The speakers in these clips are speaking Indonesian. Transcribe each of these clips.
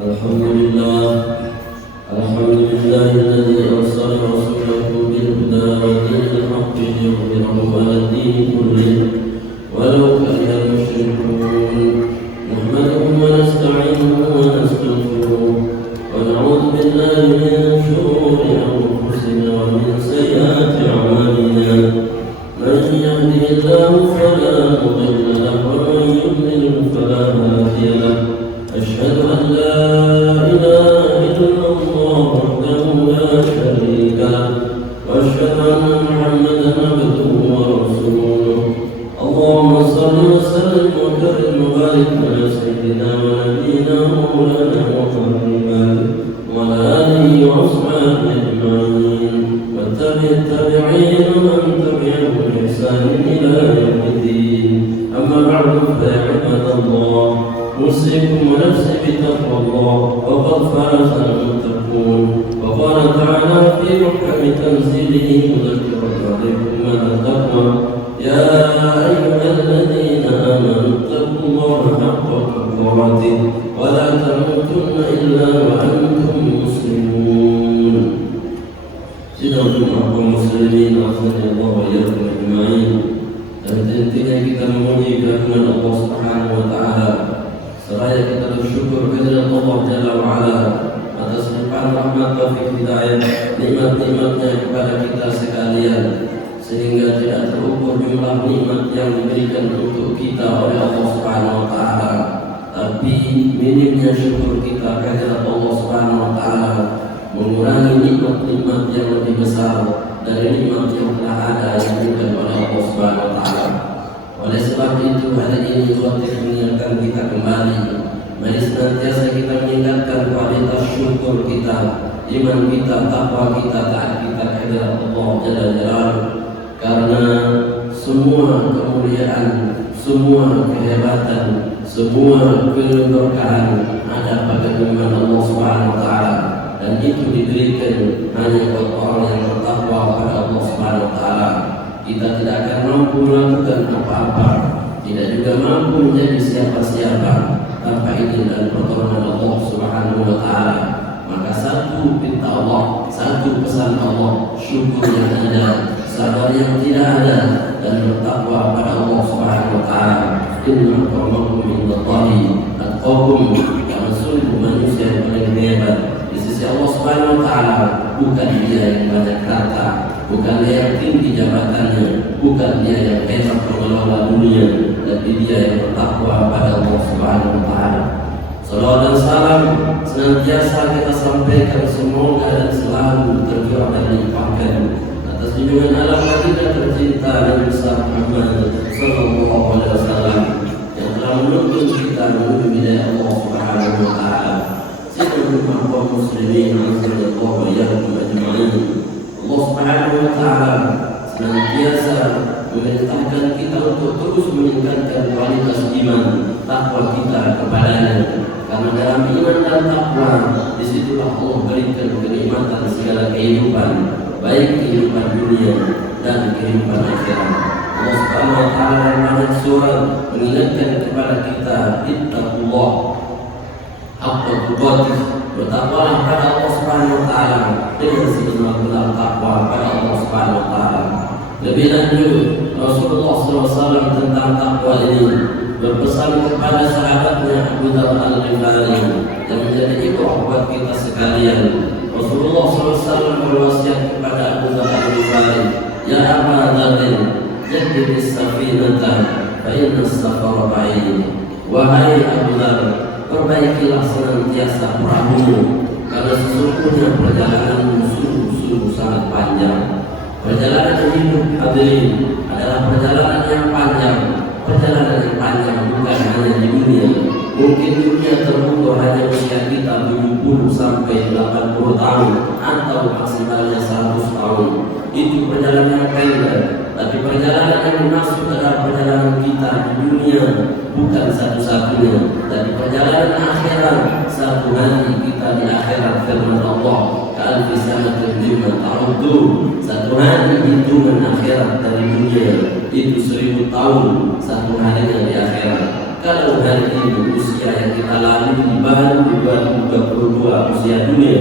الحمد لله الذي أرسل رسوله بالهدى ودين الحق ليظهره على الدين كله ولو كره المشركون. نحمده ونستعينه ونستغفره ونعوذ بالله من شرور أنفسنا ومن سيئات أعمالنا. من يهده الله فلا مضل له ومن يضلل فلا هادي له. أشهد أن لا إله إلا الله وحده لا شريك له وأشهد أن محمدا عبده ورسوله. اللهم صل وسلم وكرم وبارك على سيدنا ونبينا ومولانا محمد وعلى آله وأصحابه أجمعين والتابعين ومن تبعهم بإحسان إلى يوم الدين. أما بعد فيا عباد الله، أوصيكم ونفسي بتقوى الله وقد فاز المتقون. وقال تعالى في محكم تنزيله مذكرا عليكم على التقوى: يا أيها الذين آمنوا اتقوا الله حق تقاته ولا تموتن إلا وأنتم مسلمون. Sidang kaum muslimin azanillah wa iyyakum ajma'in. Dan intinya kita memuji kehadiran Allah Subhanahu wa taala. Seraya kita bersyukur kehadirat Allah Jalla wa Ala atas limpahan rahmat taufik hidayah nikmat-nikmatnya kepada kita sekalian, sehingga tidak terukur jumlah nikmat yang diberikan untuk kita oleh Allah Subhanahu wa taala. Tapi minimnya syukur kita kehadirat Allah Subhanahu wa taala mengurangi nikmat-nikmat yang lebih besar dari nikmat yang telah ada yang diberikan oleh Allah Subhanahu wa taala. Oleh sebab itu, hari ini Tuhan mengingatkan kita kembali, mari senantiasa kita meningkatkan kualitas syukur kita, iman kita, takwa kita, taat kita kepada Allah Jalla Jalaluhu. Karena semua kemuliaan, semua kehebatan, semua keberkahan ada pada firman Allah Subhanahu wa taala, dan itu diberikan hanya buat orang yang bertakwa pada Allah Subhanahu wa taala. Kita tidak akan mampu melakukan apa-apa, tidak juga mampu menjadi siapa-siapa tanpa izin dan pertolongan Allah Subhanahu wa taala. Maka satu perintah Allah, satu pesan Allah, syukur yang ada, sabar yang tidak ada, dan bertakwa pada Allah Subhanahu wa taala. Inna akramakum indallahi atqakum. Karena sungguh manusia yang paling hebat di sisi Allah Subhanahu wa taala bukan dia yang banyak harta, bukan dia yang tinggi jabatannya, bukan dia yang hebat mengelola dunia, tapi dia yang bertakwa pada Allah Subhanahu wa taala. Salawat dan salam senantiasa kita sampaikan semoga dan selalu tercurah dan dilimpahkan atas junjungan alam baginda tercinta Nabi besar Muhammad sallallahu alaihi wasallam yang telah menuntun kita menuju hidayah Allah Subhanahu wa taala. Sidang kaum muslimin azanillah wa iyyakum ajma'in. Allah Subhanahu wa taala senantiasa memerintahkan kita untuk terus meningkatkan kualitas iman, takwa kita kepadanya. Karena dalam iman dan takwa, disitulah Allah berikan kenikmatan segala kehidupan, baik kehidupan dunia dan kehidupan akhirat. Allah Subhanahu wa taala dalam banyak surat mengingatkan kepada kita, ittaqullah haqqa tuqatih, bertakwalah pada Allah Subhanahu wa taala dengan sebenar-benar takwa pada Allah Subhanahu wa taala. Lebih lanjut, Rasulullah SAW tentang takwa ini berpesan kepada sahabatnya Abu Dzar Al-Ghifari yang menjadi ibrah buat kita sekalian. Rasulullah SAW berwasiat kepada Abu Dzar Al-Ghifari, ya Aba Dzar, jaddid as-safinata fa inna as-safara ba'id. Wahai Abu Dzar, perbaikilah senantiasa perahumu, karena sesungguhnya perjalananmu sungguh sangat panjang. Perjalanan hidup hadirin adalah perjalanan yang panjang. Perjalanan yang panjang bukan hanya di dunia. Mungkin dunia terukur hanya usia kita 70 sampai 80 tahun atau maksimalnya 100 tahun. Itu perjalanan yang pendek. Tapi perjalanan yang masuk adalah perjalanan kita di dunia, bukan satu-satunya. Dan perjalanan akhirat, satu hari kita di akhirat firman Allah, ka'alfi sanatin mimma ta'udun. Satu hari hitungan akhirat dari dunia itu 1000 tahun, satu harinya di akhirat. Kalau hari ini usia yang kita lalui baru 2022 usia dunia,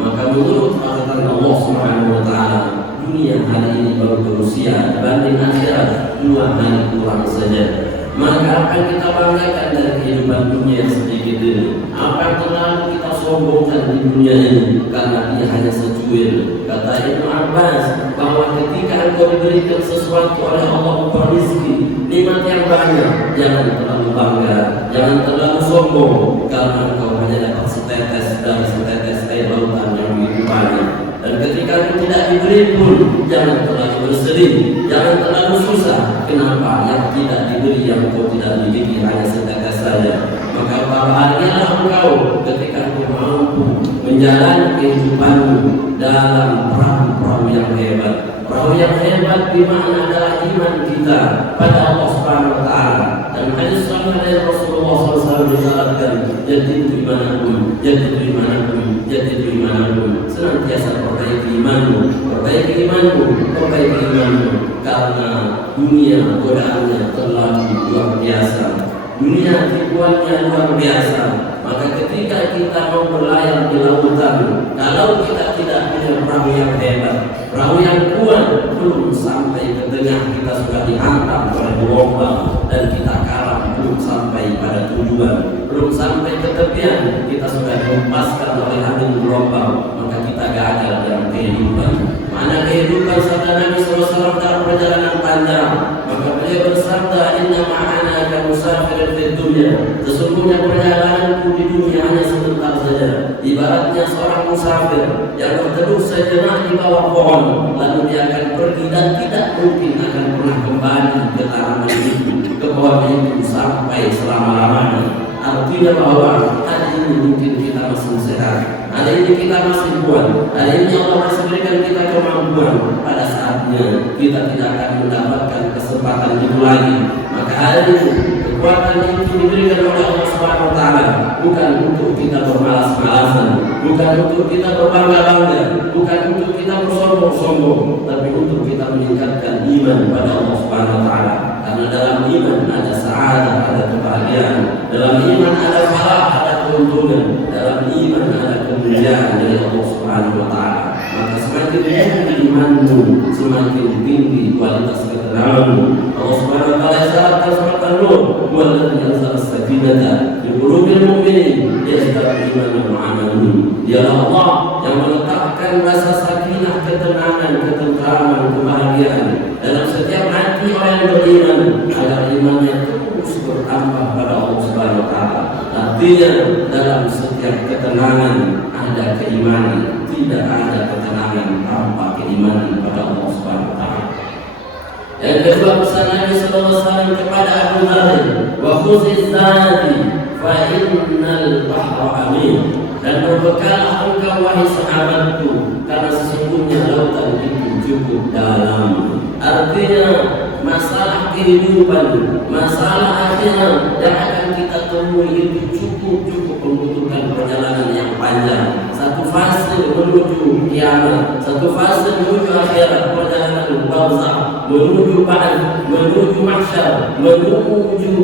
maka menurut perkataan Allah Subhanahu wa taala, dunia hari ini baru berusia dibanding akhirat 2 hari kurang saja. Maka apa yang kita banggakan dari kehidupan dunia yang sedikit ini, apa yang terlalu kita sombongkan di dunia ini, karena dia hanya secuil. Kata Ibnu Abbas bahwa ketika engkau diberikan sesuatu oleh Allah berupa rezeki, nikmat yang banyak, jangan terlalu bangga, jangan terlalu sombong, karena engkau hanya dapat setetes dari setetes air lautan yang begitu banyak. Dan ketika itu tidak diberi pun, jangan terlalu bersedih, jangan terlalu susah. Kenapa? Yang tidak diberi yang engkau tidak miliki hanya setetes saja. Maka bahagialah engkau ketika engkau mampu menjalani kehidupanmu dalam perahu yang hebat. Perahu yang hebat di mana adalah iman kita pada Allah Subhanahu wa taala. Dan hadis sahih dari Rasulullah SAW disyaratkan, jadidu imanakum, jadidu imanakum, jadidu imanakum. Senantiasa perbaiki imanmu, perbaiki imanmu, perbaiki imanmu. Karena dunia godaannya terlalu luar biasa, dunia tipuannya luar biasa. Maka ketika kita mau berlayar di lautan, kalau kita tidak punya perahu yang hebat, perahu yang kuat, belum sampai ke tengah kita sudah dihantam oleh gelombang dan kita karam, belum sampai pada tujuan, belum sampai ke tepian, kita sudah dihempaskan oleh angin gelombang, maka kita gagal dalam kehidupan. Mana kehidupan sabda Nabi SAW dalam perjalanan panjang? Maka beliau bersabda, inna ma'ana ka musafir fid dunya, sesungguhnya perjalananku di dunia hanya sebentar saja. Ibaratnya seorang musafir yang berteduh sejenak di bawah pohon, lalu dia akan pergi dan tidak mungkin akan pernah kembali ke tanaman itu, ke pohon itu sampai selama-lamanya. Artinya bahwa hari ini mungkin kita masih sehat, hari ini kita masih kuat, hari ini Allah masih berikan kita kemampuan. Pada saatnya kita tidak akan mendapatkan kesempatan itu lagi. Maka hari ini kekuatan itu diberikan oleh Allah Subhanahu wa taala, bukan untuk kita bermalas-malasan, bukan untuk kita berbangga-bangga, bukan untuk kita bersombong-sombong, tapi untuk kita meningkatkan iman pada Allah Subhanahu wa taala. Karena dalam iman ada sa'adah, ada kebahagiaan, dalam iman ada falah, ada keuntungan, dalam iman ada kemuliaan dari Allah Subhanahu wa taala. Maka semakin tinggi imanmu, semakin tinggi kualitas ketenanganmu. Allah Subhanahu wa taala isyaratkan surat An-Nur, "Wallazi anzala as-sakinata fi qulubil mu'minin yazdadu imanan ma'amalu." Dialah Allah yang meletakkan rasa sakinah, ketenangan, ketentraman, kebahagiaan dalam setiap hati orang yang beriman, agar imannya terus bertambah pada Allah Subhanahu wa taala. Artinya dalam setiap ketenangan ada keimanan, tidak ada ketenangan tanpa keimanan pada Allah Subhanahu wa taala. Yang kedua, pesan Nabi sallallahu alaihi wasallam kepada Abu Dzar, wa khuziz zadi fa innal bahra amin. Dan berbekallah engkau wahai sahabatku, karena sesungguhnya lautan itu cukup dalam. Artinya masalah kehidupan, masalah akhirat yang akan kita temui itu cukup membutuhkan perjalanan yang panjang. Satu fase menuju kiamat, satu fase menuju akhirat, perjalanan barzakh, menuju ba'd, menuju mahsyar, menuju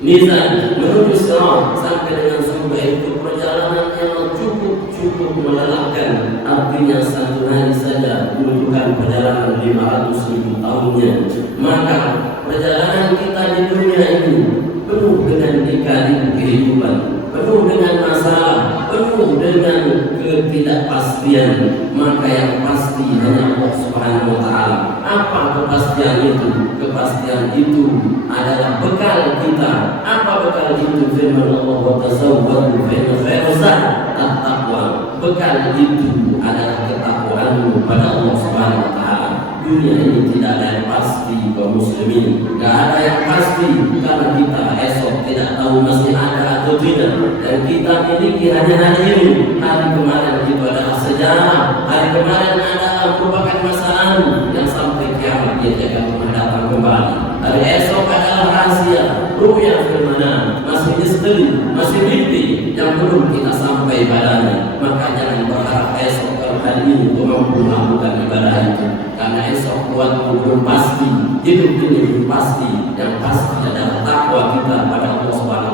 mizan, menuju sirat, sampai dengan surga. Itu perjalanan yang cukup melelahkan. Artinya satu hari saja membutuhkan perjalanan 500.000 tahunnya. Maka perjalanan kita di dunia ini penuh dengan lika-liku kehidupan, penuh dengan masalah, penuh dengan ketidakpastian. Maka yang pasti hanya Allah Subhanahu wa taala. Apa kepastian itu? Kepastian itu adalah bekal kita. Apa bekal itu? Firman Allah, wa tazawwadu fa inna khairaz zadi at-taqwa. Bekal itu adalah ketakwaanmu pada Allah Subhanahu wa taala. Dunia ini tidak ada yang pasti kaum muslimin, tidak ada yang pasti, karena kita esok tidak tahu masih ada atau tidak. Dan kita miliki hanya hari ini. Hari kemarin itu adalah sejarah, hari kemarin adalah merupakan masa lalu yang sampai kiamat dia akan datang kembali. Hari esok adalah rahasia, ru'ya firman, masih misteri, masih mimpi yang belum kita sampai padanya. Maka jangan berharap esok kalau hari ini untuk mampu melakukan ibadah itu, karena esok waktu belum pasti, hidup ini belum pasti. Yang pasti adalah takwa kita pada Allah Subhanahu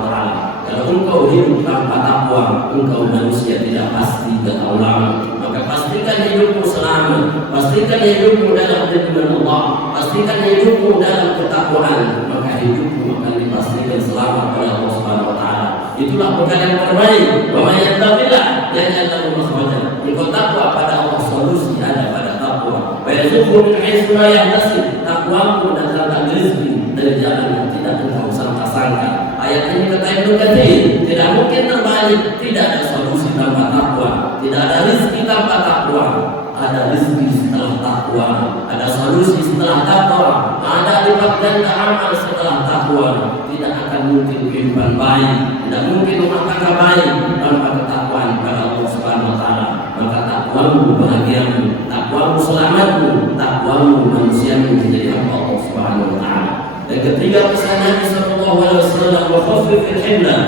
Kalau engkau hidup tanpa takwa, engkau manusia tidak pasti kata ulama. Maka pastikan hidupmu selamat, pastikan hidupmu dalam lindungan Allah, pastikan hidupmu dalam ketakwaan, maka hidupmu akan dipastikan selamat oleh Allah Subhanahu wa taala. Itulah bekal yang terbaik. Wa may yattaqillah yaj'al lahu makhraja. Engkau takwa pada Allah, solusi ada pada takwa. Wa yarzuqhu min haitsu la yahtasib. Takwamu datangkan rezeki dari jalan yang tidak engkau sangka-sangka. Ayat ini kata Ibnu Katsir, tidak mungkin terbalik. Tidak ada solusi tanpa takwa, tidak ada rezeki tanpa takwa. Ada rezeki setelah takwa, ada solusi setelah takwa, ada lipat ganda amal setelah takwa. Tidak akan mungkin kehidupan baik, tidak mungkin rumah tangga baik tanpa ketakwaan kepada Allah Subhanahu wa taala. Maka takwamu bahagiamu, takwamu selamatmu, takwamu manusiamu menjadi hamba Allah Subhanahu wa taala. Dan ketiga pesan Nabi sallallahu alaihi wasallam, wa khaffifil himla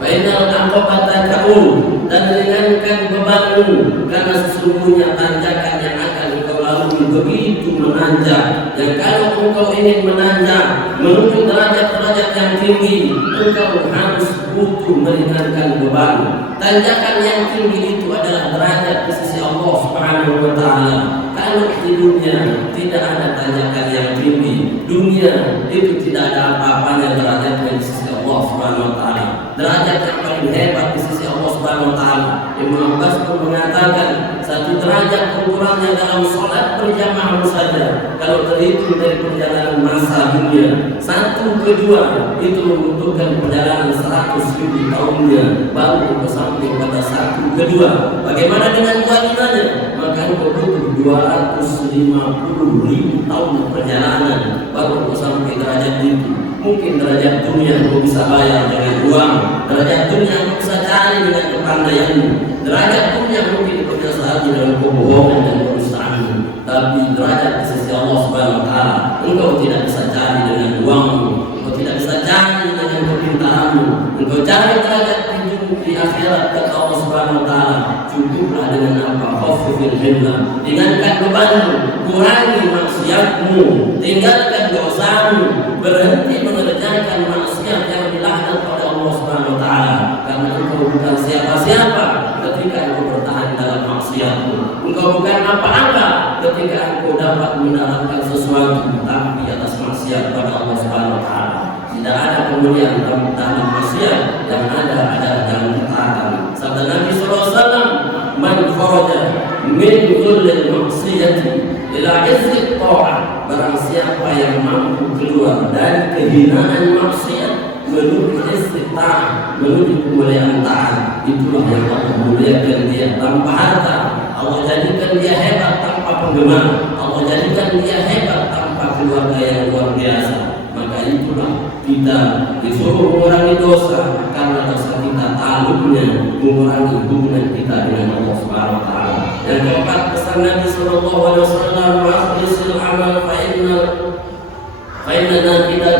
fa innal aqabata ta'ul, dan ringankan bebanmu karena sesungguhnya tanjakan yang akan engkau lalui begitu menanjak. Dan kalau engkau ingin menanjak menuju derajat-derajat yang tinggi, engkau harus butuh meringankan beban. Tanjakan yang tinggi itu adalah derajat di sisi Allah Subhanahu wa taala. Kalau di dunia tidak ada tanjakan yang tinggi, dunia itu tidak ada apa-apanya derajatnya di sisi Allah Subhanahu wa taala. Derajat yang paling hebat di sisi Allah Subhanahu wa taala. Ibnu Abbas pun mengatakan satu derajat ukurannya dalam salat berjamaah saja. Kalau terhitung dari perjalanan masa dunia, satu kedua itu membutuhkan perjalanan 100.000 tahunnya baru sampai pada satu kedua. Bagaimana dengan kewajibannya? Maka engkau butuh 250.000 tahun perjalanan baru sampai derajat itu. Mungkin derajat dunia kau bisa bayar dengan uang, derajat dunia kau bisa cari dengan kepandaianmu, derajat dunia mungkin kau bisa cari dengan kebohongan dan kedustaan. Tapi derajat di sisi Allah Subhanahu wa taala engkau tidak bisa cari dengan uangmu, engkau tidak bisa cari dengan kepintaranmu. Engkau cari derajat di akhirat kata Allah Subhanahu wa taala, cukuplah dengan apa? Khaffifil himla, ringankan bebanmu, kurangi maksiatmu, tinggalkan dosamu, berhenti mengerjakan maksiat yang dilaknat oleh Allah Subhanahu wa taala. Karena engkau bukan siapa-siapa ketika engkau bertahan dalam maksiatmu. Engkau bukan apa-apa ketika engkau dapat mendapatkan sesuatu tapi atas maksiat pada Allah Subhanahu wa taala. Tidak ada kemuliaan dalam maksiat, yang ada dalam ketaatan. Sabda Nabi sallallahu alaihi wasallam, "Man kharaja min dhullil maksiyati ila izzi ta'ah." Barang siapa yang mampu keluar dari kehinaan maksiat menuju izzi ta'ah, menuju kemuliaan taat, itulah yang Allah muliakan dia tanpa harta. Allah jadikan dia hebat tanpa penggemar. Allah jadikan dia hebat tanpa keluarga yang luar biasa. Maka itulah kita disuruh mengurangi dosa, karena dosa kita taluknya mengurangi hubungan kita dengan Allah Subhanahu wa taala. Yang keempat, pesan Nabi sallallahu alaihi wasallam, wa akhlisil amal fa inna kita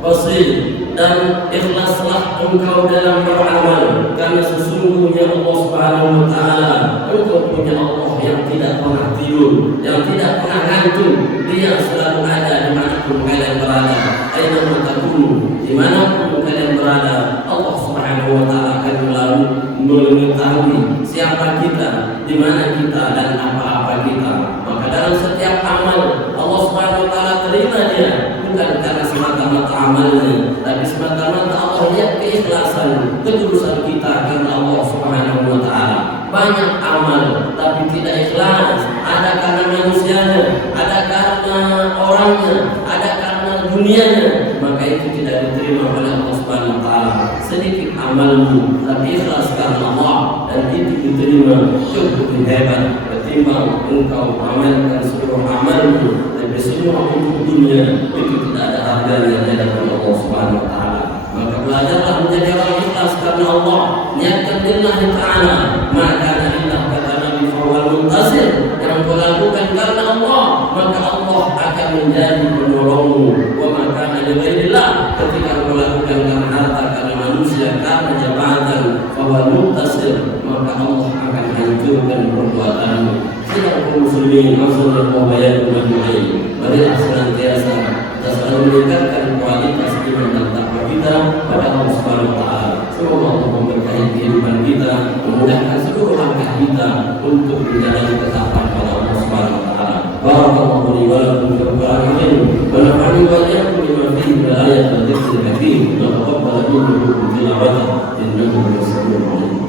basil, dan ikhlaslah engkau dalam beramal, karena sesungguhnya Allah Subhanahu wa taala engkau punya Allah yang tidak pernah tidur, yang tidak pernah ngantuk. Dia selalu ada dimanapun kalian berada. Aina takunu, dimanapun kalian berada, Allah Subhanahu wa taala akan selalu mengetahui siapa kita, di mana kita, dan apa-apa kita. Maka dalam setiap amal Allah Subhanahu wa taala terima dia, bukan karena semata-mata amalnya, tapi semata-mata Allah lihat keikhlasan, ketulusan kita karena Allah Subhanahu wa taala. Banyak amal tapi tidak ikhlas, ada karena manusianya, ada karena orangnya, ada karena dunianya, maka itu tidak diterima oleh Allah Subhanahu wa taala. Sedikit amalmu tapi ikhlas karena Allah, dan itu diterima cukup hebat ketimbang engkau amalkan seluruh amalmu tapi semua untuk dunia, itu tidak ada harganya di hadapan Allah Subhanahu wa taala. Maka belajarlah menjadi orang ikhlas karena Allah, niatkan lillahi ta'ala, maka adalah kata Nabi fawal muntasir, yang kau lakukan karena Allah, maka Allah akan menjadi penolongmu. Wa maka ghairillah, ketika kau lakukan karena harta, karena manusia, karena jabatan, fawal muntasir, maka Allah akan hancurkan perbuatanmu. Saudara muslimin, masallallahu alaihi wa sallam, marilah senantiasa kita selalu meningkatkan kualitas iman dan takwa kita. kita pada Allah Subhanahu wa taala. Semoga Allah memberkahi kehidupan kita, memudahkan seluruh langkah kita untuk menjalani ketaatan pada Allah Subhanahu wa taala. Barakallahu li wa lakum fil Qur'anil wa nafa'ani wa iyyakum bima fihi min al-ayati wa dhikril hakim. Wa taqabbal minkum tilawatan innahu samii'un 'aliim.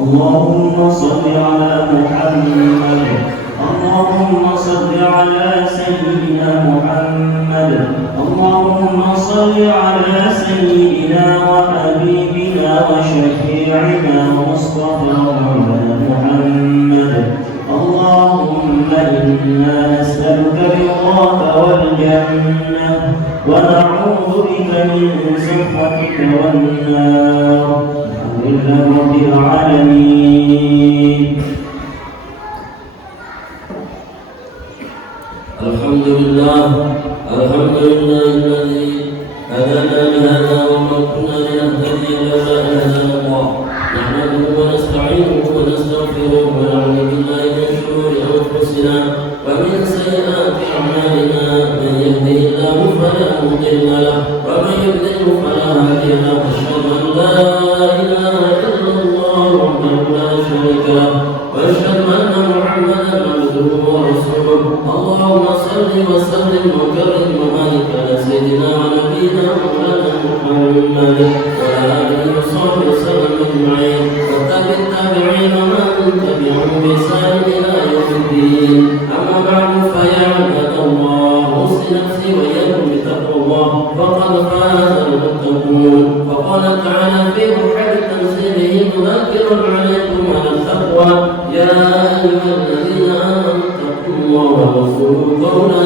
اللهم صل على محمد اللهم صل على سيدنا محمد اللهم صل على سيدنا وحبيبنا وشفيعنا ومصطفانا محمد اللهم إنا نسألك رضاك والجنة ونعوذ بك من سخطك والنار. لله رب العالمين. الحمد لله الذي هدانا لهذا وما كنا لنهتدي لولا أن هدانا الله. نحمده ونستعينه ونستغفره ونعوذ بالله من شرور أنفسنا ومن سيئات أعمالنا. من يهده الله فلا مضل له ومن يضلل فلا هادي له. أشهد أن لا إله إلا الله وحده لا شريك له وأشهد أن محمدا عبده ورسوله. اللهم صل وسلم وكرم وبارك على سيدنا ونبينا مولانا محمد وعلى آله وصحبه وسلم أجمعين وتابع التابعين ومن تبعهم بإحسان إلى يوم الدين. أما بعد فيا عباد الله أوصي نفسي وإياكم بتقوى الله فقد فاز المتقون. وقال تعالى في محكم تنزيله مذكرا عليكم على التقوى يا أيها الذين آمنوا اتقوا الله وقولوا قولا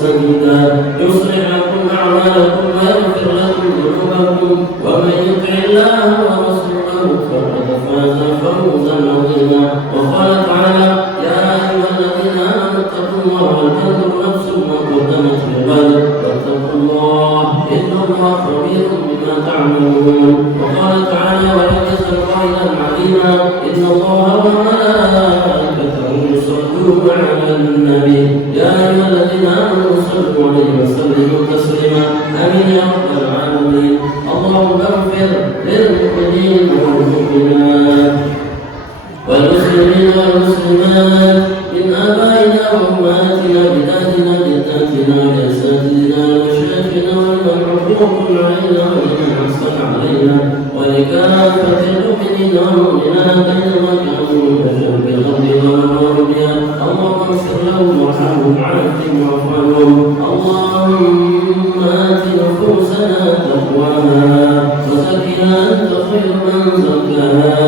سديدا يصلح لكم أعمالكم ويغفر لكم ذنوبكم ومن يطع الله ورسوله فقد فاز فوزا عظيما. وقال تعالى يا أيها الذين آمنوا اتقوا الله ولتنظر نفس ما قدمت لغد واتقوا الله إن الله خبير بما تعملون. وقال تعالى وليس قائلا عليما إن الله وملائكته يصلون على النبي يا أيها الذين آمنوا صلوا عليه وسلموا تسليما. آمين يا رب العالمين. اللهم اغفر للمؤمنين والمؤمنات والمسلمين والمسلمات من آبائنا وأمهاتنا بداتنا جداتنا وأساتذتنا ومشايخنا ولمن حقوق علينا ولمن أحسن علينا ولكافة المؤمنين والمؤمنات أينما كانوا بشر بالأرض والأرضية. اللهم اغفر لهم وارحمهم وعافهم واعف عنهم. اللهم آت نفوسنا تقواها وزكها أنت خير من زكاها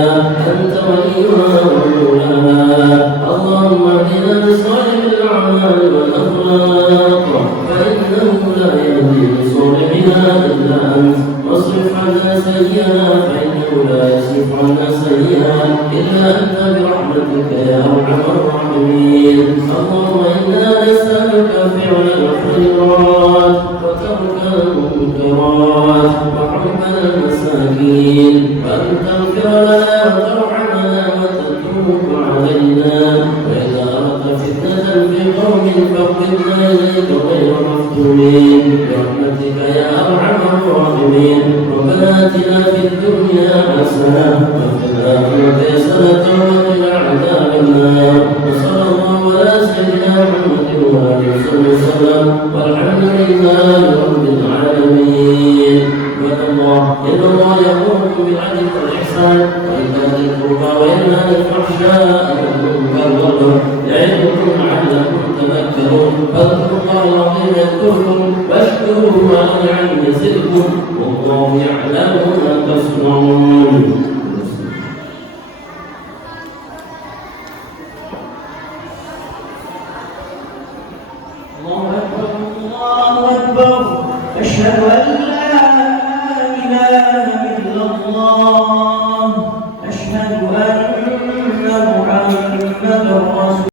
أنت وليها ومولاها. اللهم اهدنا بصالح الأعمال والأخلاق فإنه لا يهدي بصالحها إلا أنت. واصرف عنا سيئها فإنه لا يصرف عنا سيئها إلا أنت برحمتك يا أرحم الراحمين. اللهم إنا نسألك فعل الخيرات وترك المنكرات وحب المساكين وأن تغفر لنا وترحمنا وتتوب علينا. وإذا أردت فتنة في قوم فاقبضنا إليك غير مفتونين برحمتك يا أرحم الراحمين. ربنا آتنا في الدنيا حسنة وفي الآخرة حسنة وقنا عذاب النار. وصلى الله على سيدنا محمد وآله وصحبه وسلم والحمد لله رب العالمين. عباد الله إن الله يأمركم بالعدل والإحسان وإيتاء ذي القربى وينهى عن الفحشاء والمنكر والبغي يعظكم لعلكم تذكرون. فاذكروا الله العظيم يذكركم واشكروه على نعمه يزدكم والله يعلم ما تصنعون. الله أكبر الله أكبر. أشهد أن لا إله إلا الله. أشهد أن محمدا